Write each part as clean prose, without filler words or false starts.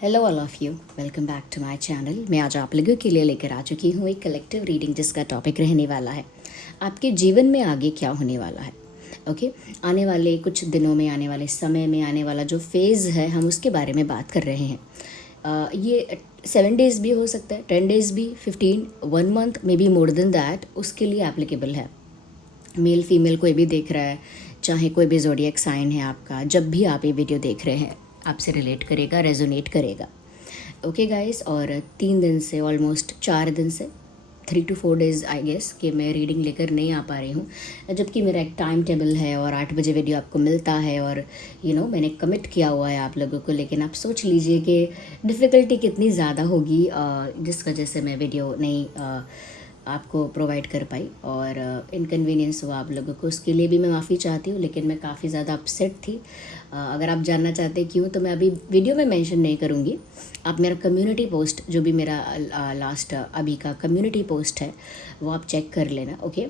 Hello all of you, welcome back to my channel. मैं आज आप लोगों के लिए लेकर आ चुकी हूँ एक कलेक्टिव रीडिंग जिसका टॉपिक रहने वाला है आपके जीवन में आगे क्या होने वाला है। ओके, आने वाले कुछ दिनों में, आने वाले समय में, आने वाला जो फेज़ है हम उसके बारे में बात कर रहे हैं। ये 7 डेज़ भी हो सकता है, 10 डेज़ भी, 15, 1 month, may be more than that, उसके लिए एप्लीकेबल है। मेल फीमेल कोई भी देख रहा है, चाहे कोई भी ज़ोडिएक साइन है आपका, जब भी आप ये वीडियो देख रहे हैं आपसे रिलेट करेगा, रेजोनेट करेगा। ओके गाइस, और 3 दिन से, ऑलमोस्ट 4 दिन से, 3 to 4 days आई गेस कि मैं रीडिंग लेकर नहीं आ पा रही हूँ, जबकि मेरा एक टाइम टेबल है और 8 बजे वीडियो आपको मिलता है और मैंने कमिट किया हुआ है आप लोगों को। लेकिन आप सोच लीजिए कि डिफ़िकल्टी कितनी ज़्यादा होगी जिस वजह से मैं वीडियो नहीं आपको प्रोवाइड कर पाई और इनकन्वीनियंस हुआ आप लोगों को, उसके लिए भी मैं माफ़ी चाहती हूँ। लेकिन मैं काफ़ी ज़्यादा अपसेट थी। अगर आप जानना चाहते क्यों, तो मैं अभी वीडियो में मेंशन नहीं करूँगी। आप मेरा कम्युनिटी पोस्ट, जो भी मेरा लास्ट अभी का कम्युनिटी पोस्ट है, वो आप चेक कर लेना। ओके,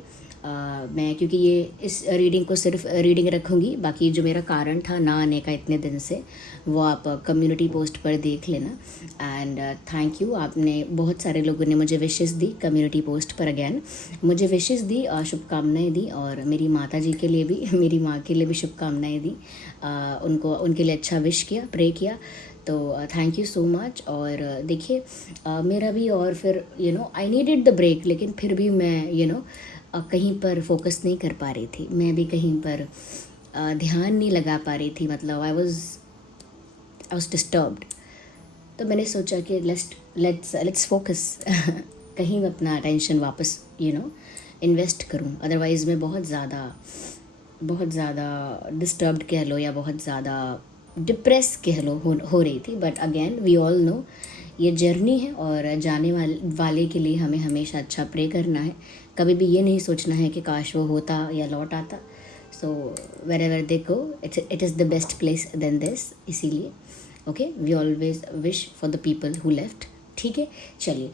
मैं क्योंकि ये इस रीडिंग को सिर्फ रीडिंग रखूँगी, बाकी जो मेरा कारण था ना आने का इतने दिन से, वो आप कम्युनिटी पोस्ट पर देख लेना। एंड थैंक यू, आपने बहुत सारे लोगों ने मुझे विशेस दी कम्युनिटी पोस्ट पर। अगेन मुझे विशेस दी, शुभकामनाएं दी, और मेरी माता जी के लिए भी मेरी माँ के लिए भी शुभकामनाएं दी। उनको, उनके लिए अच्छा विश किया, प्रे किया। तो थैंक यू सो मच। और देखिए मेरा भी, और फिर आई नीडेड द ब्रेक, लेकिन फिर भी मैं कहीं पर फोकस नहीं कर पा रही थी। मैं भी कहीं पर ध्यान नहीं लगा पा रही थी, मतलब आई वॉज डिस्टर्ब्ड। तो मैंने सोचा कि लेट्स फोकस कहीं मैं अपना अटेंशन वापस इन्वेस्ट करूं। अदरवाइज़ मैं बहुत ज़्यादा डिस्टर्ब्ड कह लो, या बहुत ज़्यादा डिप्रेस कह लो हो रही थी। But again we all know ये जर्नी है, और जाने वाले के लिए हमें हमेशा अच्छा प्रे करना है। कभी भी ये नहीं सोचना है कि काश वो होता या लौट आता। So wherever they go, it is the best place than this. इसीलिए okay, we always wish for the people who left. ठीक है, चलिए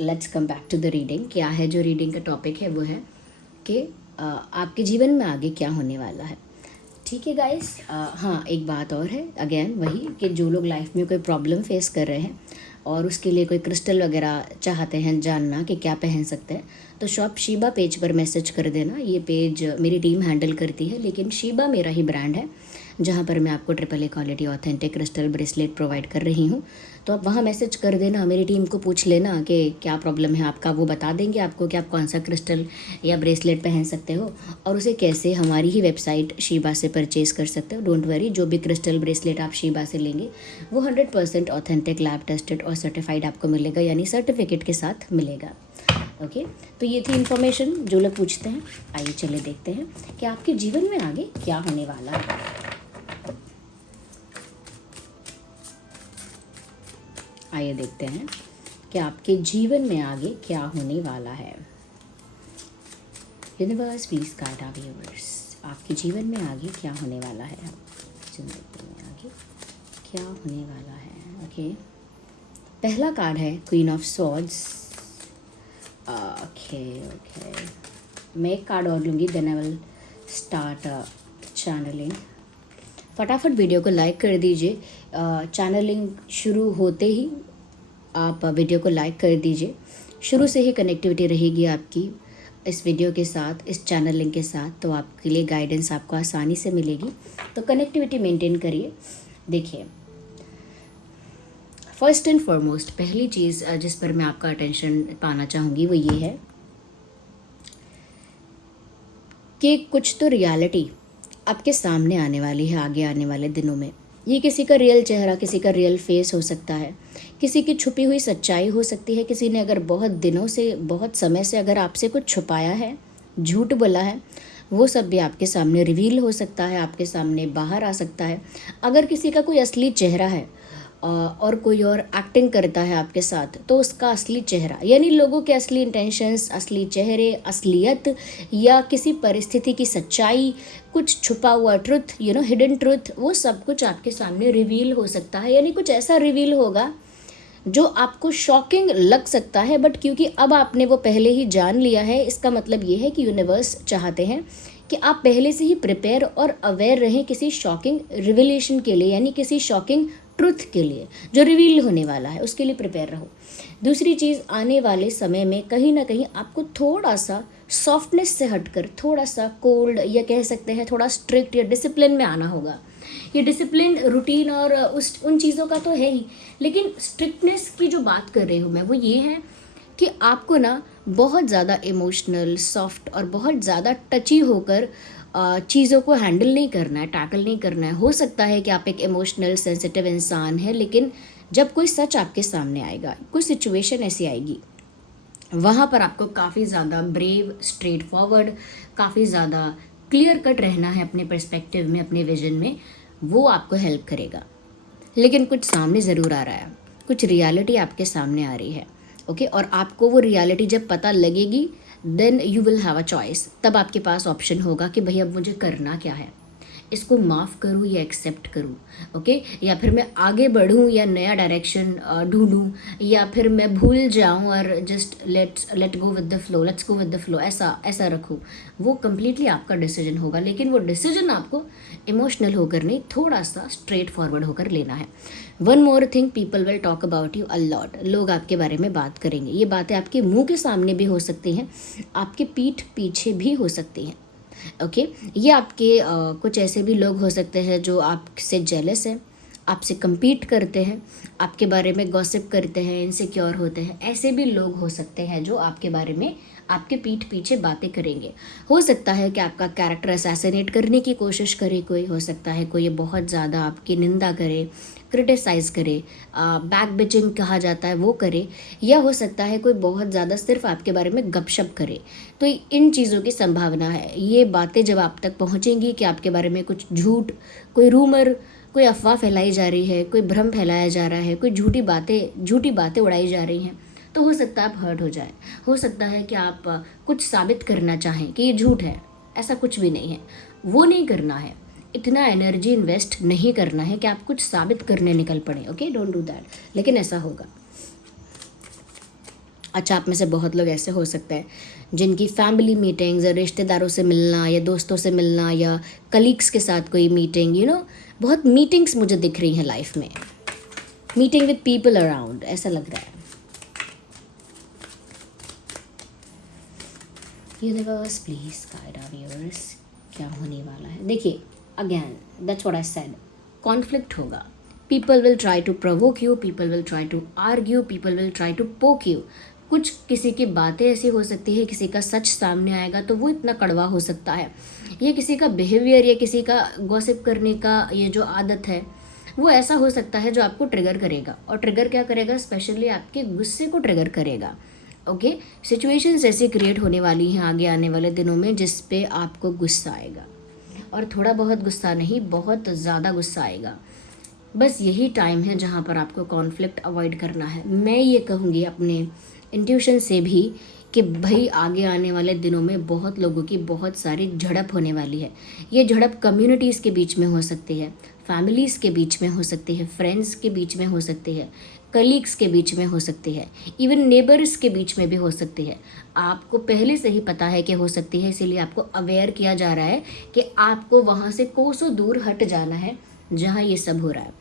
let's come back to the reading. क्या है जो रीडिंग का टॉपिक है, वो है कि आपके जीवन में आगे क्या होने वाला है। ठीक है गाइस, हाँ एक बात और है, अगेन वही कि जो लोग लाइफ में कोई प्रॉब्लम फेस कर रहे हैं और उसके लिए कोई क्रिस्टल वगैरह चाहते हैं जानना कि क्या पहन सकते हैं, तो शॉप शीबा पेज पर मैसेज कर देना। ये पेज मेरी टीम हैंडल करती है, लेकिन शीबा मेरा ही ब्रांड है, जहाँ पर मैं आपको AAA quality authentic crystal bracelet provide कर रही हूँ। तो आप वहाँ मैसेज कर देना, मेरी टीम को पूछ लेना कि क्या प्रॉब्लम है आपका, वो बता देंगे आपको कि आप कौन सा क्रिस्टल या ब्रेसलेट पहन सकते हो और उसे कैसे हमारी ही वेबसाइट शीबा से परचेज़ कर सकते हो। डोंट वरी, जो भी क्रिस्टल ब्रेसलेट आप शीबा से लेंगे वो 100% ऑथेंटिक, लैब टेस्टेड और सर्टिफाइड आपको मिलेगा, यानी सर्टिफिकेट के साथ मिलेगा। ओके, तो ये थी इन्फॉर्मेशन जो लोग पूछते हैं। आइए चले देखते हैं कि आपके जीवन में आगे क्या होने वाला है। आइए देखते हैं कि आपके जीवन में आगे क्या होने वाला है। Universe please guide our viewers, आपके जीवन में आगे क्या होने वाला है। जिंदगी में आगे क्या होने वाला है। ओके, पहला कार्ड है क्वीन ऑफ स्वॉर्ड्स। ओके, मैं एक कार्ड और लूँगी, then I will start channelling. फटाफट वीडियो को लाइक कर दीजिए। चैनलिंग शुरू होते ही आप वीडियो को लाइक कर दीजिए। शुरू से ही कनेक्टिविटी रहेगी आपकी इस वीडियो के साथ, इस चैनल लिंक के साथ, तो आपके लिए गाइडेंस आपको आसानी से मिलेगी। तो कनेक्टिविटी मेंटेन करिए। देखिए, फर्स्ट एंड फॉरमोस्ट पहली चीज़ जिस पर मैं आपका अटेंशन पाना चाहूँगी वो ये है कि कुछ तो रियलिटी आपके सामने आने वाली है आगे आने वाले दिनों में। ये किसी का रियल चेहरा, किसी का रियल फेस हो सकता है, किसी की छुपी हुई सच्चाई हो सकती है। किसी ने अगर बहुत दिनों से, बहुत समय से अगर आपसे कुछ छुपाया है, झूठ बोला है, वो सब भी आपके सामने रिवील हो सकता है, आपके सामने बाहर आ सकता है। अगर किसी का कोई असली चेहरा है और कोई और एक्टिंग करता है आपके साथ, तो उसका असली चेहरा, यानी लोगों के असली इंटेंशंस, असली चेहरे, असलियत, या किसी परिस्थिति की सच्चाई, कुछ छुपा हुआ ट्रुथ, हिडन ट्रुथ, वो सब कुछ आपके सामने रिवील हो सकता है। यानी कुछ ऐसा रिवील होगा जो आपको शॉकिंग लग सकता है, बट क्योंकि अब आपने वो पहले ही जान लिया है, इसका मतलब ये है कि यूनिवर्स चाहते हैं कि आप पहले से ही प्रिपेयर और अवेयर रहें किसी शॉकिंग रिविलेशन के लिए, यानी किसी शॉकिंग ट्रुथ के लिए, जो रिवील होने वाला है उसके लिए प्रिपेयर रहो। दूसरी चीज़, आने वाले समय में कहीं ना कहीं आपको थोड़ा सा सॉफ्टनेस से हटकर थोड़ा सा कोल्ड या कह सकते हैं थोड़ा स्ट्रिक्ट या डिसिप्लिन में आना होगा। ये डिसिप्लिन, रूटीन और उन चीज़ों का तो है ही, लेकिन स्ट्रिक्टनेस की जो बात कर रही हूँ मैं वो ये है कि आपको ना बहुत ज़्यादा इमोशनल, सॉफ्ट और बहुत ज़्यादा टची होकर चीज़ों को हैंडल नहीं करना है, टैकल नहीं करना है। हो सकता है कि आप एक इमोशनल सेंसिटिव इंसान हैं, लेकिन जब कोई सच आपके सामने आएगा, कोई सिचुएशन ऐसी आएगी, वहाँ पर आपको काफ़ी ज़्यादा ब्रेव, स्ट्रेट फॉरवर्ड, काफ़ी ज़्यादा क्लियर कट रहना है अपने पर्सपेक्टिव में, अपने विजन में। वो आपको हेल्प करेगा। लेकिन कुछ सामने ज़रूर आ रहा है, कुछ रियलिटी आपके सामने आ रही है, ओके। और आपको वो रियलिटी जब पता लगेगी, then you will have a choice. तब आपके पास ऑप्शन होगा कि भाई अब मुझे करना क्या है, इसको माफ़ करूँ या एक्सेप्ट करूँ, ओके, या फिर मैं आगे बढ़ूँ या नया डायरेक्शन ढूंढूँ, या फिर मैं भूल जाऊँ और just let go with the flow, let's go with the flow, ऐसा रखूँ। वो कम्प्लीटली आपका डिसीजन होगा, लेकिन वो डिसीजन आपको इमोशनल होकर नहीं, थोड़ा सा स्ट्रेट फॉरवर्ड होकर लेना है। One more thing, people will talk about you a lot. लोग आपके बारे में बात करेंगे। ये बातें आपके मुंह के सामने भी हो सकती हैं, आपके पीठ पीछे भी हो सकती हैं, ओके। ये आपके कुछ ऐसे भी लोग हो सकते हैं जो आपसे जेलस हैं, आपसे compete करते हैं, आपके बारे में गॉसिप करते हैं, इनसिक्योर होते हैं। ऐसे भी लोग हो सकते हैं जो आपके बारे में आपके पीठ पीछे बातें करेंगे। हो सकता है कि आपका कैरेक्टर असैसिनेट करने की कोशिश करे कोई, हो सकता है कोई बहुत ज़्यादा आपकी निंदा करे, क्रिटिसाइज़ करे, बैक बिचिंग कहा जाता है वो करे, या हो सकता है कोई बहुत ज़्यादा सिर्फ आपके बारे में गपशप करे। तो इन चीज़ों की संभावना है। ये बातें जब आप तक पहुँचेंगी कि आपके बारे में कुछ झूठ, कोई रूमर, कोई अफवाह फैलाई जा रही है, कोई भ्रम फैलाया जा रहा है, कोई झूठी बातें उड़ाई जा रही हैं, तो हो सकता है आप हर्ट हो जाए। हो सकता है कि आप कुछ साबित करना चाहें कि ये झूठ है, ऐसा कुछ भी नहीं है। वो नहीं करना है, इतना एनर्जी इन्वेस्ट नहीं करना है कि आप कुछ साबित करने निकल पड़े, ओके, डोंट डू दैट। लेकिन ऐसा होगा। अच्छा, आप में से बहुत लोग ऐसे हो सकते हैं जिनकी फैमिली मीटिंग्स, रिश्तेदारों से मिलना या दोस्तों से मिलना या कलीग्स के साथ कोई मीटिंग, बहुत मीटिंग्स मुझे दिख रही हैं लाइफ में, मीटिंग विद पीपल अराउंड, ऐसा लग रहा है। Universe please guide our viewers, क्या होने वाला है। देखिए, again that's what I said, conflict होगा। People will try to provoke you, people will try to argue, people will try to poke you. कुछ किसी की बातें ऐसी हो सकती है, किसी का सच सामने आएगा तो वो इतना कड़वा हो सकता है, या किसी का बिहेवियर या किसी का गॉसिप करने का ये जो आदत है वो ऐसा हो सकता है जो आपको ट्रिगर करेगा। और ट्रिगर क्या करेगा, स्पेशली आपके गुस्से को ट्रिगर करेगा, ओके। सिचुएशंस ऐसी क्रिएट होने वाली हैं आगे आने वाले दिनों में जिस पे आपको गुस्सा आएगा, और थोड़ा बहुत गुस्सा नहीं, बहुत ज़्यादा गुस्सा आएगा। बस यही टाइम है जहाँ पर आपको कॉन्फ्लिक्ट अवॉइड करना है। मैं ये कहूँगी अपने इंट्यूशन से भी कि भाई आगे आने वाले दिनों में बहुत लोगों की बहुत सारी झड़प होने वाली है। ये झड़प कम्युनिटीज़ के बीच में हो सकती है, फैमिलीज़ के बीच में हो सकती है, फ्रेंड्स के बीच में हो सकती है, कलीग्स के बीच में हो सकती है, इवन नेबर्स के बीच में भी हो सकती है। आपको पहले से ही पता है कि हो सकती है, इसीलिए आपको अवेयर किया जा रहा है कि आपको वहाँ से कोसों दूर हट जाना है जहाँ ये सब हो रहा है।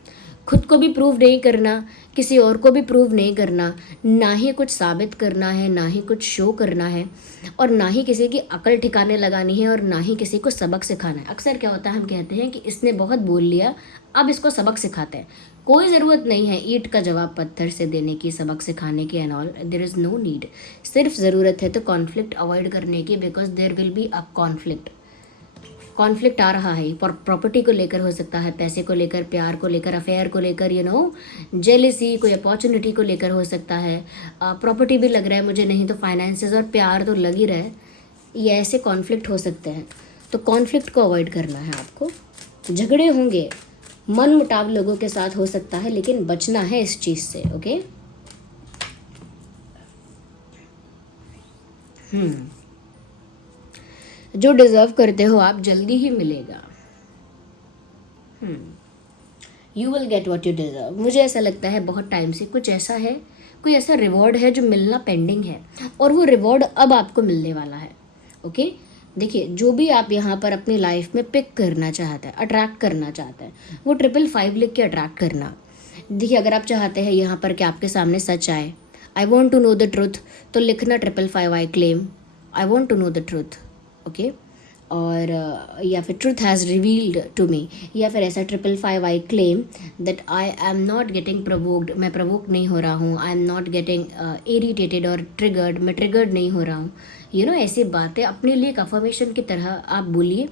खुद को भी प्रूव नहीं करना, किसी और को भी प्रूव नहीं करना, ना ही कुछ साबित करना है, ना ही कुछ शो करना है, और ना ही किसी की अकल ठिकाने लगानी है, और ना ही किसी को सबक सिखाना है। अक्सर क्या होता है, हम कहते हैं कि इसने बहुत बोल लिया, अब इसको सबक सिखाते हैं। कोई ज़रूरत नहीं है ईंट का जवाब पत्थर से देने की, सबक सिखाने की and all, there is no need. सिर्फ ज़रूरत है तो कॉन्फ्लिक्ट अवॉइड करने की, because there will be a conflict आ रहा है। प्रॉपर्टी को लेकर हो सकता है, पैसे को लेकर, प्यार को लेकर, अफेयर को लेकर, जेलिसी, कोई अपॉर्चुनिटी को लेकर हो सकता है। प्रॉपर्टी भी लग रहा है मुझे, नहीं तो फाइनेंसेस और प्यार तो लग ही रहा है। ये ऐसे कॉन्फ्लिक्ट हो सकते हैं, तो कॉन्फ्लिक्ट को अवॉइड करना है आपको। झगड़े होंगे, मन मुटाव लोगों के साथ हो सकता है, लेकिन बचना है इस चीज़ से, ओके। जो डिजर्व करते हो आप जल्दी ही मिलेगा। You will get what you deserve. मुझे ऐसा लगता है बहुत टाइम से कुछ ऐसा है, कोई ऐसा रिवॉर्ड है जो मिलना पेंडिंग है, और वो रिवॉर्ड अब आपको मिलने वाला है, ओके। देखिए, जो भी आप यहाँ पर अपनी लाइफ में पिक करना चाहते हैं, अट्रैक्ट करना चाहते हैं, वो 555 लिख के अट्रैक्ट करना। देखिए, अगर आप चाहते हैं यहाँ पर कि आपके सामने सच आए, I want to know the truth, तो लिखना 555 I claim I want to know the truth, okay. और या फिर truth has revealed to me, या फिर ऐसा 555 I claim that I am not getting provoked, मैं प्रोवोक नहीं हो रहा हूँ, I am not getting irritated और ट्रिगर्ड, मैं ट्रिगर्ड नहीं हो रहा हूँ। ऐसी बातें अपने लिए एक अफर्मेशन की तरह आप बोलिए,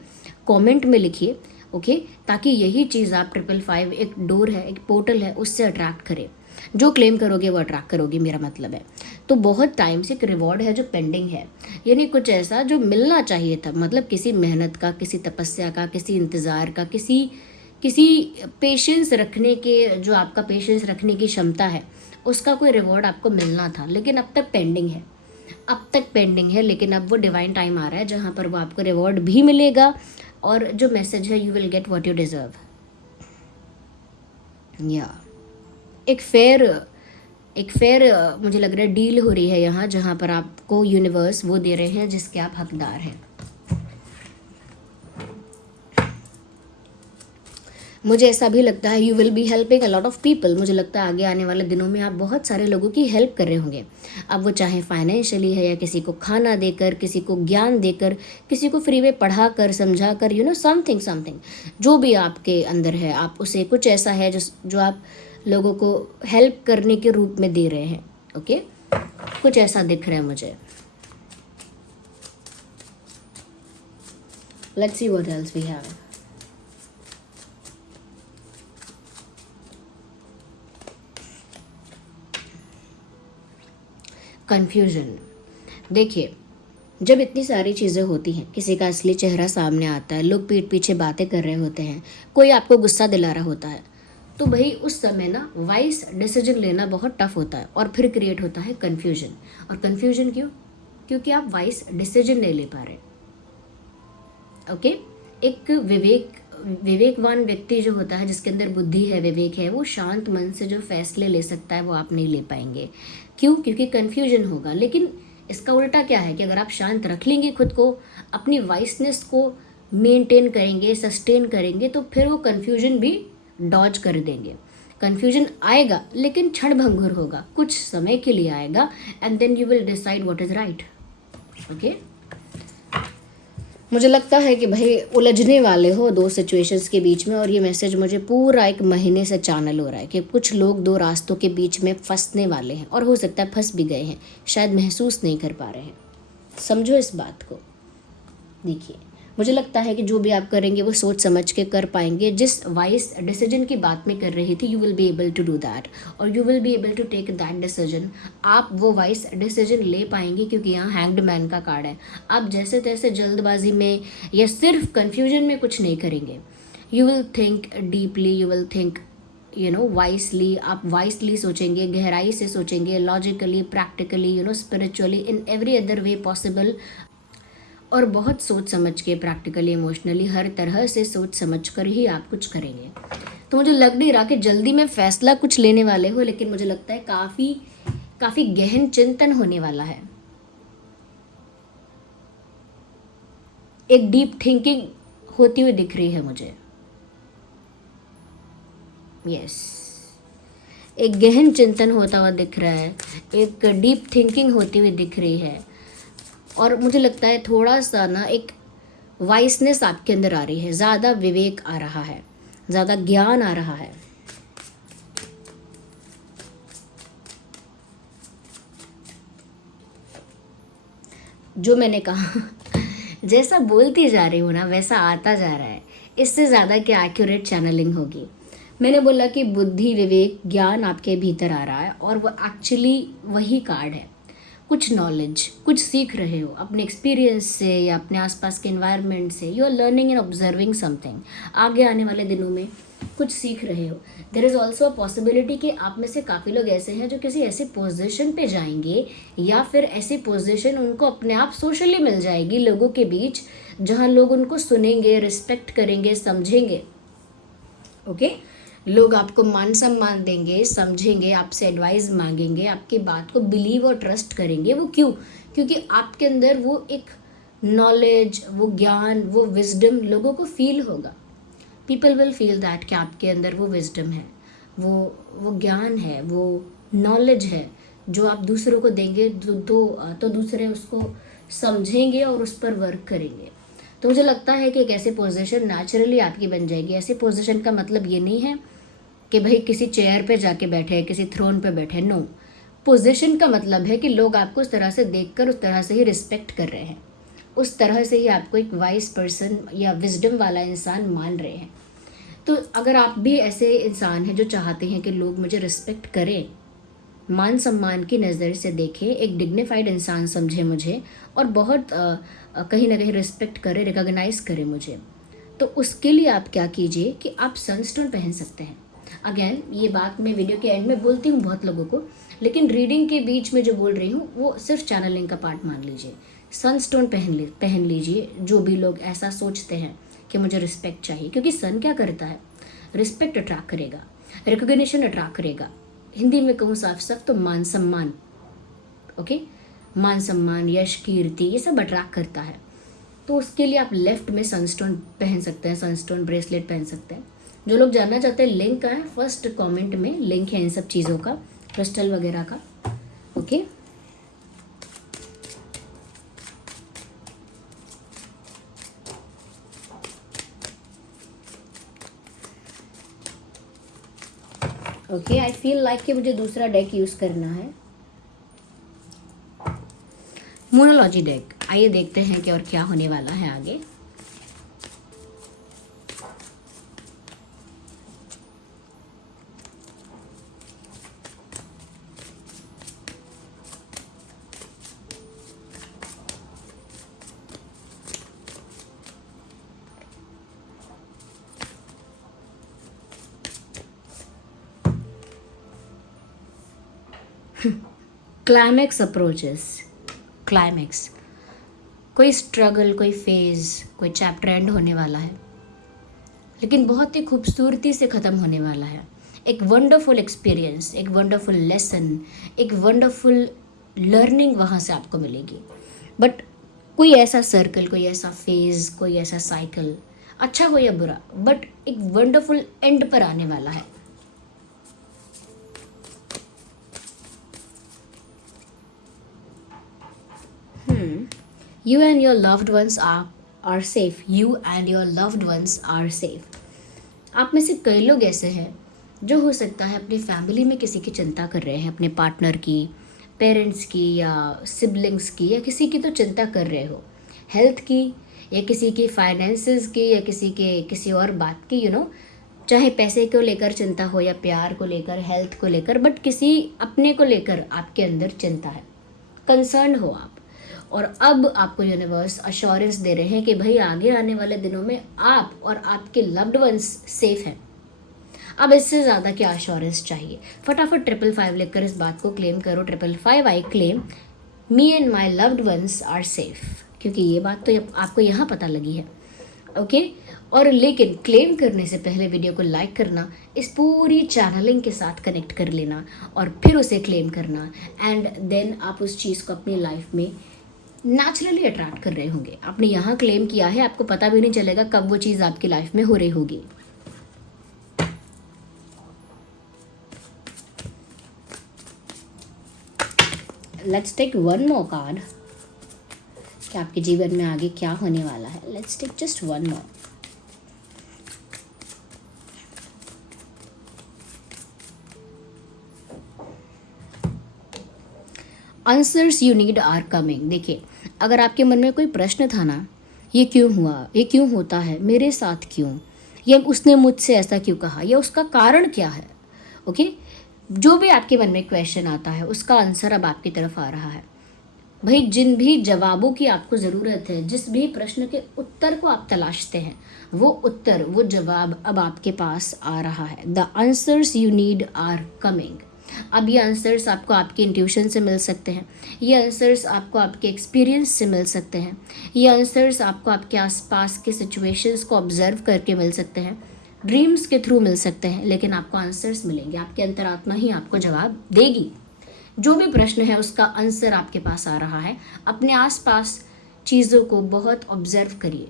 कमेंट में लिखिए, ओके, ताकि यही चीज़ आप 555 एक डोर है, एक पोर्टल है, उससे अट्रैक्ट करे। जो क्लेम करोगे वो अट्रैक्ट करोगे, मेरा मतलब है। तो बहुत टाइम से एक रिवॉर्ड है जो पेंडिंग है, यानी कुछ ऐसा जो मिलना चाहिए था, मतलब किसी मेहनत का, किसी तपस्या का, किसी इंतज़ार का, किसी पेशेंस रखने के, जो आपका पेशेंस रखने की क्षमता है, उसका कोई रिवॉर्ड आपको मिलना था, लेकिन अब तक पेंडिंग है, लेकिन अब वो डिवाइन टाइम आ रहा है जहाँ पर वो आपको रिवॉर्ड भी मिलेगा, और जो मैसेज है, you will get what you deserve. या एक फेयर मुझे लग रहा है डील हो रही है यहाँ, जहाँ पर आपको यूनिवर्स वो दे रहे हैं जिसके आप हकदार हैं। मुझे ऐसा भी लगता है you will be helping a lot of people. मुझे लगता है आगे आने वाले दिनों में आप बहुत सारे लोगों की हेल्प कर रहे होंगे। अब वो चाहे फाइनेंशियली है, या किसी को खाना देकर, किसी को ज्ञान देकर, किसी को फ्री में पढ़ा कर, समझा कर, समथिंग जो भी आपके अंदर है, आप उसे कुछ ऐसा है जो आप लोगों को हेल्प करने के रूप में दे रहे हैं, ओके। कुछ ऐसा दिख रहा है मुझे। Let's see what else we have. Confusion. देखिए, जब इतनी सारी चीज़ें होती हैं, किसी का असली चेहरा सामने आता है, लोग पीठ पीछे बातें कर रहे होते हैं, कोई आपको गुस्सा दिला रहा होता है, तो भाई उस समय ना वाइस डिसीजन लेना बहुत टफ होता है, और फिर क्रिएट होता है कन्फ्यूजन। और कन्फ्यूजन क्यों? क्योंकि आप वाइस डिसीजन नहीं ले पा रहे, ओके। एक विवेकवान व्यक्ति जो होता है, जिसके अंदर बुद्धि है, विवेक है, वो शांत मन से जो फैसले ले सकता है, वो आप नहीं ले पाएंगे। क्यों? क्योंकि कन्फ्यूजन होगा। लेकिन इसका उल्टा क्या है कि अगर आप शांत रख लेंगे खुद को, अपनी वाइसनेस को मेंटेन करेंगे, सस्टेन करेंगे, तो फिर वो कन्फ्यूजन भी डॉज कर देंगे। कन्फ्यूजन आएगा लेकिन क्षणभंगुर होगा, कुछ समय के लिए आएगा, and then you will decide what is right, okay. मुझे लगता है कि भाई उलझने वाले हो दो सिचुएशंस के बीच में, और ये मैसेज मुझे पूरा 1 महीने से चैनल हो रहा है कि कुछ लोग 2 रास्तों के बीच में फंसने वाले हैं, और हो सकता है फंस भी गए हैं, शायद महसूस नहीं कर पा रहे हैं। समझो इस बात को। देखिए, मुझे लगता है कि जो भी आप करेंगे वो सोच समझ के कर पाएंगे। जिस वाइस डिसीजन की बात मैं कर रही थी, you will be able to do that, और you will be able to take that decision. आप वो वाइस डिसीजन ले पाएंगे, क्योंकि यहाँ हैंग्ड मैन का कार्ड है। आप जैसे तैसे जल्दबाजी में या सिर्फ कन्फ्यूजन में कुछ नहीं करेंगे। You will think deeply, you will think wisely. आप वाइसली सोचेंगे, गहराई से सोचेंगे, logically, practically, spiritually, in every other way possible, और बहुत सोच समझ के, प्रैक्टिकली, इमोशनली, हर तरह से सोच समझ कर ही आप कुछ करेंगे। तो मुझे लग नहीं रहा कि जल्दी में फैसला कुछ लेने वाले हो, लेकिन मुझे लगता है काफ़ी गहन चिंतन होने वाला है। एक डीप थिंकिंग होती हुई दिख रही है मुझे। यस, एक गहन चिंतन होता हुआ दिख रहा है, एक डीप थिंकिंग होती हुई दिख रही है, और मुझे लगता है थोड़ा सा ना एक वाइसनेस आपके अंदर आ रही है, ज़्यादा विवेक आ रहा है, ज़्यादा ज्ञान आ रहा है। जो मैंने कहा जैसा बोलती जा रही हूँ ना, वैसा आता जा रहा है। इससे ज़्यादा क्या एक्यूरेट चैनलिंग होगी। मैंने बोला कि बुद्धि, विवेक, ज्ञान आपके भीतर आ रहा है, और वो एक्चुअली वही कार्ड है। कुछ नॉलेज, कुछ सीख रहे हो अपने एक्सपीरियंस से या अपने आसपास के एनवायरनमेंट से। You are learning and observing something. आगे आने वाले दिनों में कुछ सीख रहे हो। There is also a possibility कि आप में से काफ़ी लोग ऐसे हैं जो किसी ऐसी पोजीशन पे जाएंगे, या फिर ऐसी पोजीशन उनको अपने आप सोशली मिल जाएगी लोगों के बीच, जहाँ लोग उनको सुनेंगे, रिस्पेक्ट करेंगे, समझेंगे, ओके। लोग आपको मान सम्मान देंगे, समझेंगे, आपसे एडवाइस मांगेंगे, आपकी बात को बिलीव और ट्रस्ट करेंगे। वो क्यों? क्योंकि आपके अंदर वो एक नॉलेज, वो ज्ञान, वो विजडम लोगों को फील होगा। पीपल विल फील दैट कि आपके अंदर वो विजडम है, वो ज्ञान है, वो नॉलेज है जो आप दूसरों को देंगे तो दूसरे उसको समझेंगे और उस पर वर्क करेंगे। तो मुझे लगता है कि एक ऐसी पोजीशन नेचुरली आपकी बन जाएगी। ऐसी पोजीशन का मतलब ये नहीं है कि भाई किसी चेयर पे जाके बैठे, किसी थ्रोन पे बैठे, नो। पोजीशन का मतलब है कि लोग आपको उस तरह से देखकर उस तरह से ही रिस्पेक्ट कर रहे हैं, उस तरह से ही आपको एक वाइज पर्सन या विजडम वाला इंसान मान रहे हैं। तो अगर आप भी ऐसे इंसान हैं जो चाहते हैं कि लोग मुझे रिस्पेक्ट करें, मान सम्मान की नज़र से देखें, एक डिग्निफाइड इंसान समझे मुझे, और बहुत कहीं ना कहीं रिस्पेक्ट करें, रिकॉग्नाइज करें मुझे, तो उसके लिए आप क्या कीजिए कि आप सनस्टोन पहन सकते हैं। अगेन ये बात मैं वीडियो के एंड में बोलती हूँ बहुत लोगों को, लेकिन रीडिंग के बीच में जो बोल रही हूँ वो सिर्फ चैनलिंग का पार्ट मान लीजिए। सनस्टोन पहन लीजिए जो भी लोग ऐसा सोचते हैं कि मुझे रिस्पेक्ट चाहिए, क्योंकि सन क्या करता है, रिस्पेक्ट अट्रैक्ट करेगा, रिकॉग्निशन अट्रैक्ट करेगा। हिंदी में कहूँ साफ साफ तो मान सम्मान, ओके, मान सम्मान, यश, कीर्ति, ये सब अट्रैक्ट करता है। तो उसके लिए आप लेफ्ट में सनस्टोन पहन सकते हैं, सनस्टोन ब्रेसलेट पहन सकते हैं। जो लोग जानना चाहते हैं लिंक का है, फर्स्ट कमेंट में लिंक है इन सब चीज़ों का, क्रिस्टल वगैरह का, okay. Okay, I feel like कि मुझे दूसरा डेक यूज़ करना है, मोनोलॉजी डेक। आइए देखते हैं कि और क्या होने वाला है आगे। क्लाइमैक्स अप्रोचेस, क्लाइमैक्स, कोई स्ट्रगल, कोई फेज, कोई चैप्टर एंड होने वाला है, लेकिन बहुत ही खूबसूरती से ख़त्म होने वाला है। एक वंडरफुल एक्सपीरियंस, एक वंडरफुल लेसन, एक वंडरफुल लर्निंग वहाँ से आपको मिलेगी। बट कोई ऐसा सर्कल, कोई ऐसा फेज, कोई ऐसा साइकिल, अच्छा हो या बुरा, बट एक वंडरफुल एंड पर आने वाला है। You and your loved ones are safe. You and your loved ones are safe. आप में से कई लोग ऐसे हैं जो हो सकता है अपनी फैमिली में किसी की चिंता कर रहे हैं, अपने पार्टनर की, पेरेंट्स की या सिबलिंग्स की, या किसी की तो चिंता कर रहे हो, हेल्थ की या किसी की फाइनेंसेस की या किसी और बात की, चाहे पैसे को लेकर चिंता हो या प्यार को लेकर, हेल्थ को लेकर, बट किसी अपने को लेकर आपके अंदर चिंता है, कंसर्न हो आप। और अब आपको यूनिवर्स अश्योरेंस दे रहे हैं कि भाई आगे आने वाले दिनों में आप और आपके लव्ड वंस सेफ हैं। अब इससे ज़्यादा क्या अश्योरेंस चाहिए। फटाफट 555 लिखकर इस बात को क्लेम करो। 555 I claim me and my loved ones are safe, क्योंकि ये बात तो आपको यहाँ पता लगी है, ओके। और लेकिन क्लेम करने से पहले वीडियो को लाइक करना, इस पूरी चैनलिंग के साथ कनेक्ट कर लेना और फिर उसे क्लेम करना, एंड देन आप उस चीज़ को अपनी लाइफ में नेचुरली अट्रैक्ट कर रहे होंगे। आपने यहाँ क्लेम किया है, आपको पता भी नहीं चलेगा कब वो चीज़ आपकी लाइफ में हो रही होगी। Let's take one more card कि आपके जीवन में आगे क्या होने वाला है। Let's take just one more. Answers you need are coming. देखिए, अगर आपके मन में कोई प्रश्न था ना, ये क्यों हुआ, ये क्यों होता है, मेरे साथ क्यों, या उसने मुझसे ऐसा क्यों कहा, या उसका कारण क्या है, ओके, जो भी आपके मन में क्वेश्चन आता है उसका आंसर अब आपकी तरफ आ रहा है। भाई जिन भी जवाबों की आपको ज़रूरत है, जिस भी प्रश्न के उत्तर को आप तलाशते हैं, वो उत्तर, वो जवाब अब आपके पास आ रहा है। The answers you need are coming. अब ये आंसर्स आपको आपके इंट्यूशन से मिल सकते हैं, ये आंसर्स आपको आपके एक्सपीरियंस से मिल सकते हैं, ये आंसर्स आपको आपके आसपास के सिचुएशंस को ऑब्जर्व करके मिल सकते हैं, ड्रीम्स के थ्रू मिल सकते हैं, लेकिन आपको आंसर्स मिलेंगे। आपके अंतरात्मा ही आपको जवाब देगी। जो भी प्रश्न है उसका आंसर आपके पास आ रहा है। अपने आसपास चीज़ों को बहुत ऑब्जर्व करिए,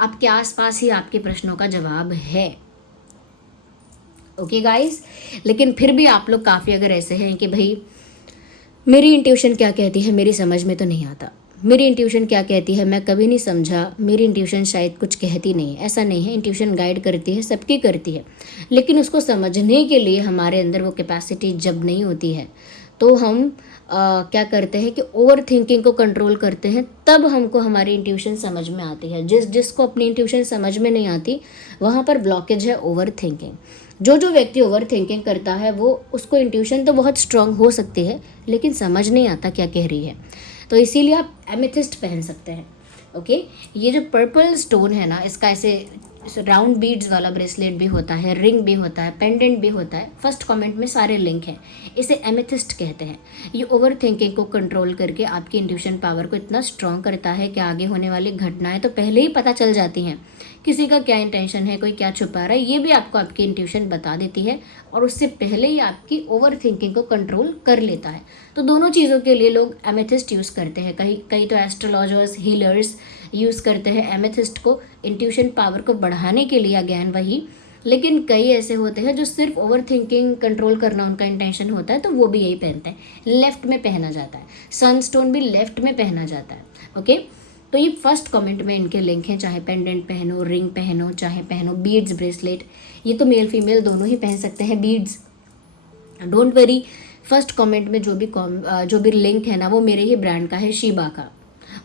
आपके आसपास ही आपके प्रश्नों का जवाब है, ओके गाइस, लेकिन फिर भी आप लोग काफ़ी अगर ऐसे हैं कि भाई मेरी इंट्यूशन क्या कहती है मेरी समझ में तो नहीं आता, मेरी इंट्यूशन क्या कहती है मैं कभी नहीं समझा, मेरी इंट्यूशन शायद कुछ कहती नहीं है, ऐसा नहीं है। इंट्यूशन गाइड करती है, सबकी करती है, लेकिन उसको समझने के लिए हमारे अंदर वो कैपेसिटी जब नहीं होती है तो हम क्या करते हैं कि ओवर थिंकिंग को कंट्रोल करते हैं, तब हमको हमारी इंट्यूशन समझ में आती है। जिसको अपनी इंट्यूशन समझ में नहीं आती वहाँ पर ब्लॉकेज है ओवर थिंकिंग। जो व्यक्ति ओवर थिंकिंग करता है वो उसको इंट्यूशन तो बहुत स्ट्रांग हो सकती है लेकिन समझ नहीं आता क्या कह रही है। तो इसीलिए आप एमेथिस्ट पहन सकते हैं। ओके, ये जो पर्पल स्टोन है ना, इसका ऐसे राउंड बीड्स वाला ब्रेसलेट भी होता है, रिंग भी होता है, पेंडेंट भी होता है। फर्स्ट कमेंट में सारे लिंक हैं। इसे एमेथिस्ट कहते हैं। ये ओवर थिंकिंग को कंट्रोल करके आपकी इंट्यूशन पावर को इतना स्ट्रॉन्ग करता है कि आगे होने वाली घटनाएं तो पहले ही पता चल जाती हैं। किसी का क्या इंटेंशन है, कोई क्या छुपा रहा है, ये भी आपको आपकी इंट्यूशन बता देती है और उससे पहले ही आपकी ओवर थिंकिंग को कंट्रोल कर लेता है। तो दोनों चीज़ों के लिए लोग एमेथिस्ट यूज़ करते हैं। कई तो एस्ट्रोलॉजर्स, हीलर्स यूज़ करते हैं एमेथिस्ट को इंट्यूशन पावर को बढ़ाने के लिए, अगेन वही। लेकिन कई ऐसे होते हैं जो सिर्फ ओवर थिंकिंग कंट्रोल करना उनका इंटेंशन होता है, तो वो भी यही पहनते हैं। लेफ्ट में पहना जाता है, सनस्टोन भी लेफ्ट में पहना जाता है। ओके, तो ये फर्स्ट कमेंट में इनके लिंक हैं। चाहे पेंडेंट पहनो, रिंग पहनो, चाहे पहनो बीड्स, ब्रेसलेट, ये तो मेल फीमेल दोनों ही पहन सकते हैं beads. Don't worry, first comment में जो भी लिंक है ना वो मेरे ही ब्रांड का है, शीबा का,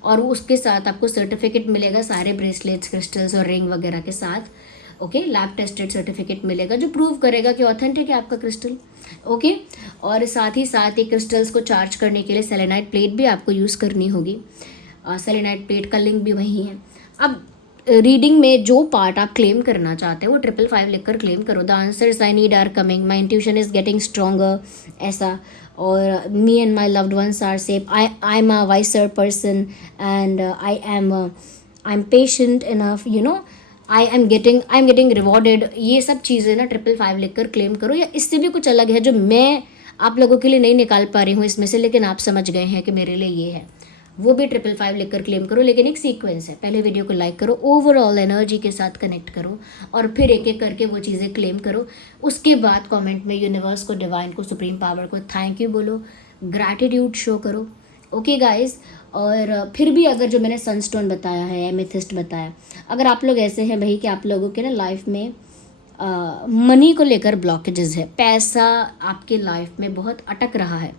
और उसके साथ आपको सर्टिफिकेट मिलेगा सारे ब्रेसलेट्स, क्रिस्टल्स और रिंग वगैरह के साथ। ओके, लैब टेस्टेड सर्टिफिकेट मिलेगा जो प्रूव करेगा कि ऑथेंटिक है आपका क्रिस्टल। ओके, और साथ ही क्रिस्टल्स को चार्ज करने के लिए सेलेनाइट प्लेट भी आपको यूज़ करनी होगी। सेलेनाइट प्लेट का लिंक भी वही है। अब रीडिंग में जो पार्ट आप क्लेम करना चाहते हो वो 555 लिखकर क्लेम करो। The answers I need are coming, my intuition is getting stronger, ऐसा। और me and my loved ones are safe, I am a wiser person and I am patient enough, you know, I am getting rewarded. ये सब चीज़ें ना 555 लिखकर claim करो। या इससे भी कुछ अलग है जो मैं आप लोगों के लिए नहीं निकाल पा रही हूँ इसमें से, लेकिन आप समझ गए हैं कि मेरे लिए ये है, वो भी 555 लिखकर क्लेम करो। लेकिन एक सीक्वेंस है, पहले वीडियो को लाइक करो, ओवरऑल एनर्जी के साथ कनेक्ट करो और फिर एक एक करके वो चीज़ें क्लेम करो। उसके बाद कमेंट में यूनिवर्स को, डिवाइन को, सुप्रीम पावर को थैंक यू बोलो, ग्रैटिट्यूड शो करो। ओके गाइज, और फिर भी अगर जो मैंने सनस्टोन बताया है, एमेथिस्ट बताया, अगर आप लोग ऐसे हैं भाई कि आप लोगों के ना लाइफ में मनी को लेकर ब्लॉकेजेस है, पैसा आपके लाइफ में बहुत अटक रहा है,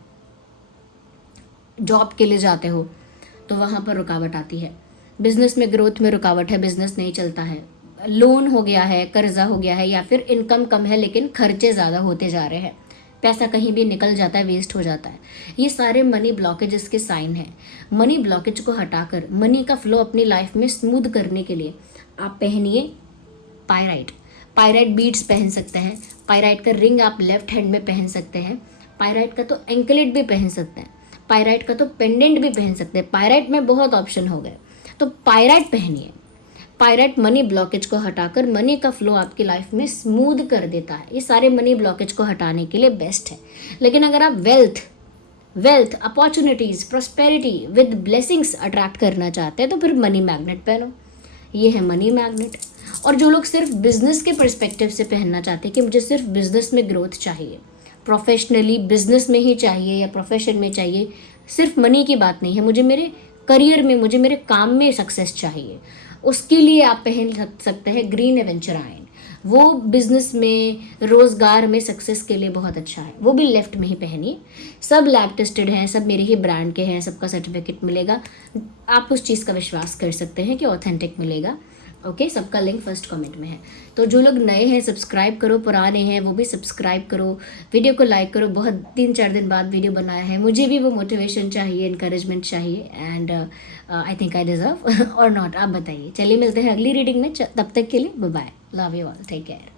जॉब के लिए जाते हो तो वहाँ पर रुकावट आती है, बिजनेस में ग्रोथ में रुकावट है, बिजनेस नहीं चलता है, लोन हो गया है, कर्जा हो गया है, या फिर इनकम कम है लेकिन खर्चे ज़्यादा होते जा रहे हैं, पैसा कहीं भी निकल जाता है, वेस्ट हो जाता है, ये सारे मनी ब्लॉकेजेस के साइन हैं। मनी ब्लॉकेज को हटाकर मनी का फ्लो अपनी लाइफ में स्मूथ करने के लिए आप पहनिए पायराइट बीड्स पहन सकते हैं। पायराइट का रिंग आप लेफ्ट हैंड में पहन सकते हैं। पायराइट का तो एंकलेट भी पहन सकते हैं। पायराइट का तो पेंडेंट भी पहन सकते हैं। पायराइट में बहुत ऑप्शन हो गए, तो पायराइट पहनिए। पायराइट मनी ब्लॉकेज को हटाकर मनी का फ्लो आपकी लाइफ में स्मूथ कर देता है। ये सारे मनी ब्लॉकेज को हटाने के लिए बेस्ट है। लेकिन अगर आप wealth, opportunities, prosperity with blessings attract करना चाहते हैं तो फिर मनी मैग्नेट पहनो। ये है मनी मैग्नेट। और जो लोग सिर्फ बिजनेस के पर्सपेक्टिव से पहनना चाहते हैं कि मुझे सिर्फ बिजनेस में ग्रोथ चाहिए, प्रोफेशनली बिजनेस में ही चाहिए या प्रोफेशन में चाहिए, सिर्फ मनी की बात नहीं है, मुझे मेरे करियर में, मुझे मेरे काम में सक्सेस चाहिए, उसके लिए आप पहन सकते हैं ग्रीन एवेंचर आयन। वो बिजनेस में, रोज़गार में सक्सेस के लिए बहुत अच्छा है, वो भी लेफ्ट में ही पहनिए। सब लैब टेस्टेड हैं, सब मेरे ही ब्रांड के हैं, सबका सर्टिफिकेट मिलेगा। आप उस चीज़ का विश्वास कर सकते हैं कि ऑथेंटिक मिलेगा। ओके, सबका लिंक फर्स्ट कमेंट में है। तो जो लोग नए हैं सब्सक्राइब करो, पुराने हैं वो भी सब्सक्राइब करो, वीडियो को लाइक करो। बहुत 3-4 दिन बाद वीडियो बनाया है, मुझे भी वो मोटिवेशन चाहिए, इनकरेजमेंट चाहिए, and I think I deserve और नॉट, आप बताइए। चलिए मिलते हैं अगली रीडिंग में, तब तक के लिए bye bye, love you all, take care.